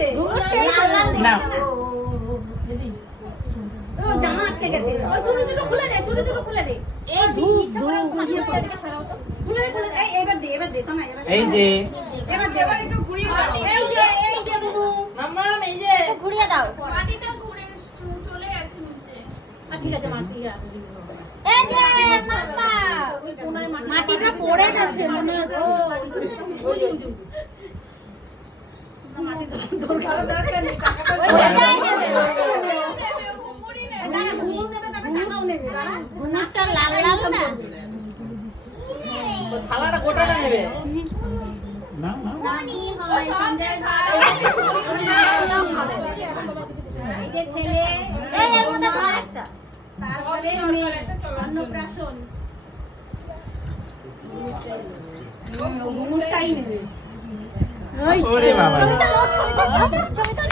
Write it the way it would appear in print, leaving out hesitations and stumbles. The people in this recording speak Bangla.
গেছে না ও জামা আটকে গেছে ওই চুড়ি দুটো খুলে দে এই ইচ্ছা করে খুলে দে এই এবার দে তো না এই যে এবার একটু ঘুরিয়ে দাও এই যে বুনু মাম্মা এই যে একটু ঘুরিয়ে দাও। মাটিটা ঘুরে চলে গেছে নিচে। ঠিক আছে মাটি এই যে মাম্মা ওই কোনায় মাটিটা পড়ে গেছে মনে হচ্ছে। ওই মাটি দরকার নেই ওইটাই নেবে। দাঁড়া ঘুমুন নেবে তারপর টাকাও নেবে দাঁড়া ঘুমুরটা লাল লাল না? ও থালাটা গোটাটা নেবে না না রানী হয় সঞ্জয় ভাই এই যে ছেলে এই এর মধ্যে ধর একটা। তারপরে মেয়ে অন্নপ্রাশন ঘুমুরটাই নেবে ওরে বাবা ছবিটা লো, ছবিটা লো, ছবিটা